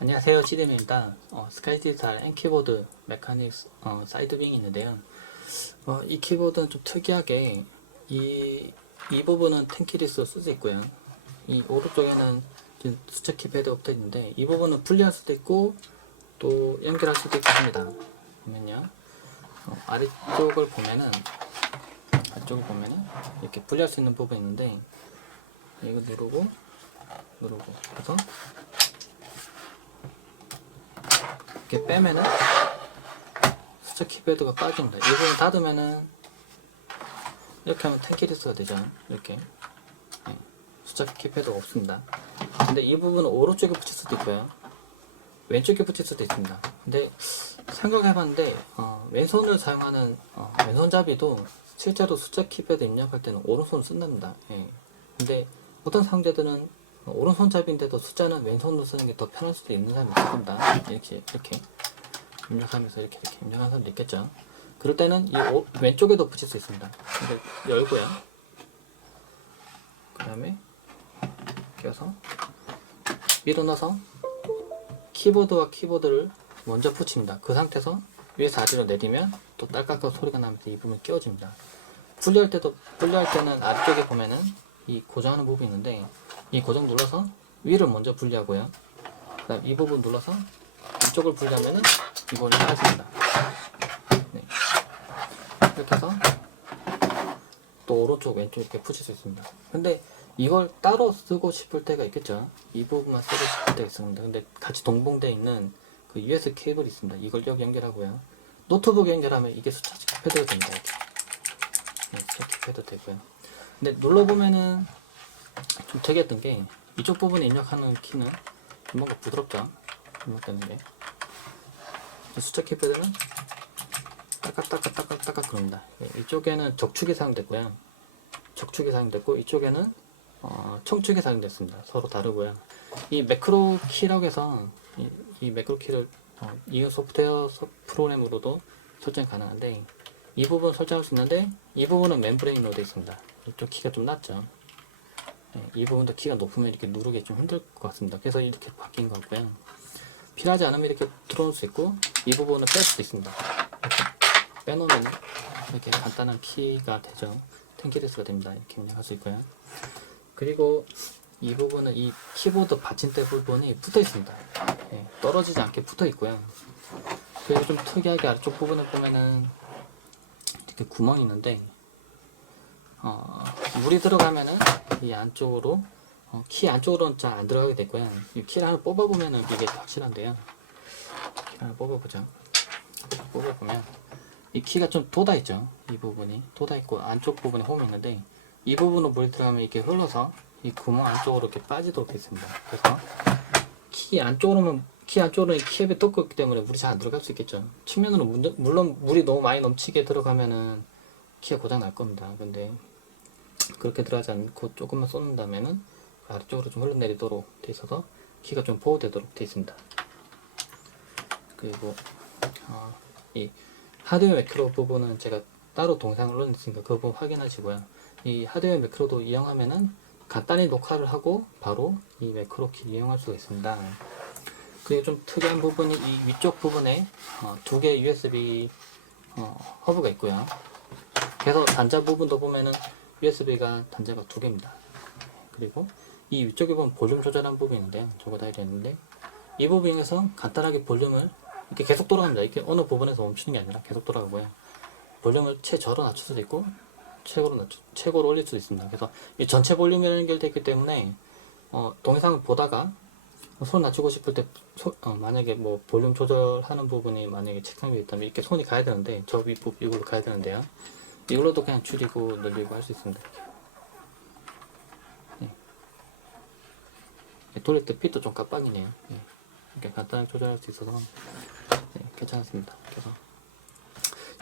안녕하세요 시드입니다. 어, 스카이 디지털 N 키보드 메카닉스 어, 사이드윙이 있는데요. 어, 이 키보드는 좀 특이하게 이, 이 부분은 텐키리스로 쓸수 있고요. 이 오른쪽에는 숫자 키패드가 붙어 있는데 이 부분은 분리할 수도 있고 또 연결할 수도 있고 합니다. 보면요. 어, 아래쪽을 보면은 아래쪽을 보면은 이렇게 분리할 수 있는 부분이 있는데 이거 누르고 누르고 그래서 이렇게 빼면은 숫자 키패드가 빠집니다. 이 부분 닫으면은 이렇게 하면 텐키리스가 되죠. 이렇게 네. 숫자 키패드가 없습니다. 근데 이 부분은 오른쪽에 붙일 수도 있고요. 왼쪽에 붙일 수도 있습니다. 근데 생각해봤는데 어, 왼손을 사용하는 어, 왼손잡이도 실제로 숫자 키패드 입력할 때는 오른손을 쓴답니다. 예. 근데 어떤 상대들은 어, 오른손잡이인데도 숫자는 왼손으로 쓰는 게 더 편할 수도 있는 사람이 있을 겁니다. 이렇게 이렇게 입력하면서 이렇게 이렇게 입력하는 사람도 있겠죠. 그럴 때는 이 오- 왼쪽에도 붙일 수 있습니다. 근데 열고요. 그 다음에 껴서 위로 넣어서 키보드와 키보드를 먼저 붙입니다. 그 상태에서 위에서 아래로 내리면 또 딸깍하고 소리가 나면서 이 부분이 끼워집니다. 분리할 때도 분리할 때는 아래쪽에 보면은 이 고정하는 부분이 있는데 이 고정 눌러서 위를 먼저 분리하고요. 그다음 이 부분 눌러서 이쪽을 분리하면은 이걸 하십니다. 네. 이렇게 해서 또 오른쪽 왼쪽 이렇게 붙일 수 있습니다. 근데 이걸 따로 쓰고 싶을 때가 있겠죠. 이 부분만 쓰고 싶을 때가 있습니다. 근데 같이 동봉되어 있는 그 USB 케이블이 있습니다. 이걸 여기 연결하고요. 노트북에 연결하면 이게 숫자 키패드가 됩니다. 이렇게. 네, 숫자 키패드 되고요. 근데 눌러보면은 좀 특이했던 게 이쪽 부분에 입력하는 키는 좀 뭔가 부드럽죠. 입력되는 게. 숫자 키패드는 따깍따깍따깍따깍 그럽니다. 예, 이쪽에는 적축이 사용됐고요. 적축이 사용됐고 이쪽에는 어, 청축이 사용됐습니다. 서로 다르고요. 이 매크로 키라고 해서 이, 이 매크로 키를 어, 이 소프트웨어 소- 프로그램으로도 설정이 가능한데 이 부분 설정할 수 있는데 이 부분은 멤브레인으로 되어 있습니다. 이쪽 키가 좀 낮죠. 네, 이 부분도 키가 높으면 이렇게 누르기 좀 힘들 것 같습니다. 그래서 이렇게 바뀐 것 같고요. 필요하지 않으면 이렇게 들어올 수 있고 이 부분은 뺄 수도 있습니다. 빼놓으면 이렇게 간단한 키가 되죠. 텐키리스가 됩니다. 이렇게 입력할 수 있고요. 그리고 이 부분은 이 키보드 받침대 부분이 붙어 있습니다. 예, 떨어지지 않게 붙어 있고요. 그리고 좀 특이하게 아래쪽 부분에 보면은 이렇게 구멍이 있는데 어, 물이 들어가면은 이 안쪽으로 어, 키 안쪽으로는 잘 안 들어가게 됐고요. 이 키를 하나 뽑아보면은 이게 확실한데요. 키를 하나 뽑아보죠. 뽑아보면 이 키가 좀 돋아 있죠. 이 부분이 돋아 있고 안쪽 부분에 홈이 있는데 이 부분으로 물이 들어가면 이렇게 흘러서 이 구멍 안쪽으로 이렇게 빠지도록 있습니다. 그래서 키 안쪽으로는 키 안쪽으로는 키앱이 떴고 있기 때문에 물이 잘 안 들어갈 수 있겠죠. 측면으로 문- 물론 물이 너무 많이 넘치게 들어가면은 키가 고장 날 겁니다. 근데 그렇게 들어가지 않고 조금만 쏟는다면은 그 아래쪽으로 좀 흘러내리도록 돼 있어서 키가 좀 보호되도록 돼 있습니다. 그리고 어, 이 하드웨어 매크로 부분은 제가 따로 동영상을 올렸으니까 그 부분 확인하시고요. 이 하드웨어 매크로도 이용하면은 간단히 녹화를 하고 바로 이 매크로 키 이용할 수가 있습니다. 그리고 좀 특이한 부분이 이 위쪽 부분에 어, 두 개의 USB 어, 허브가 있고요. 그래서 단자 부분도 보면은 USB가 단자가 두 개입니다. 그리고 이 위쪽에 보면 볼륨 조절하는 부분이 있는데요. 저거 다 이랬는데 이 부분에서 간단하게 볼륨을 이렇게 계속 돌아갑니다. 이렇게 어느 부분에서 멈추는 게 아니라 계속 돌아가고요. 볼륨을 최저로 낮출 수도 있고 최고로 낮추, 최고로 올릴 수도 있습니다. 그래서 이 전체 볼륨이 연결되어 있기 때문에 어, 동영상을 보다가 손 낮추고 싶을 때 소- 어, 만약에 뭐 볼륨 조절하는 부분이 만약에 책상 위에 있다면 이렇게 손이 가야 되는데 저 윗부 이걸로 가야 되는데요. 이걸로도 그냥 줄이고 늘리고 할 수 있습니다. 네. 네, 돌릴 때 핏도 좀 깜빡이네요. 네. 이렇게 간단하게 조절할 수 있어서 네, 괜찮습니다. 그래서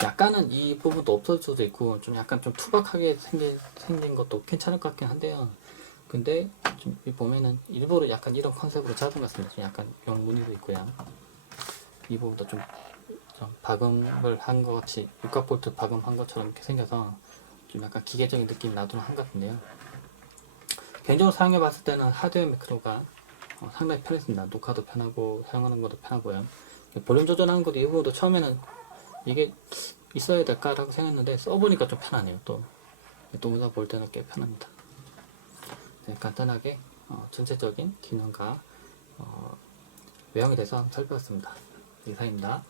약간은 이 부분도 없어질 수도 있고 좀 약간 좀 투박하게 생긴, 생긴 것도 괜찮을 것 같긴 한데요. 근데 좀이 보면은 일부러 약간 이런 컨셉으로 잡은 것 같습니다. 좀 약간 용 무늬도 있고요. 이 부분도 좀, 좀 박음을 한 것 같이 육각볼트 박음한 것처럼 이렇게 생겨서 좀 약간 기계적인 느낌이 나도록 한 것 같은데요. 개인적으로 사용해 봤을 때는 하드웨어 매크로가 어, 상당히 편했습니다. 녹화도 편하고 사용하는 것도 편하고요. 볼륨 조절하는 것도 이 부분도 처음에는 이게 있어야 될까라고 생각했는데 써보니까 좀 편하네요. 또 동영상 볼 때는 꽤 편합니다. 네, 간단하게 어, 전체적인 기능과 어, 외형에 대해서 한번 살펴봤습니다. 이상입니다.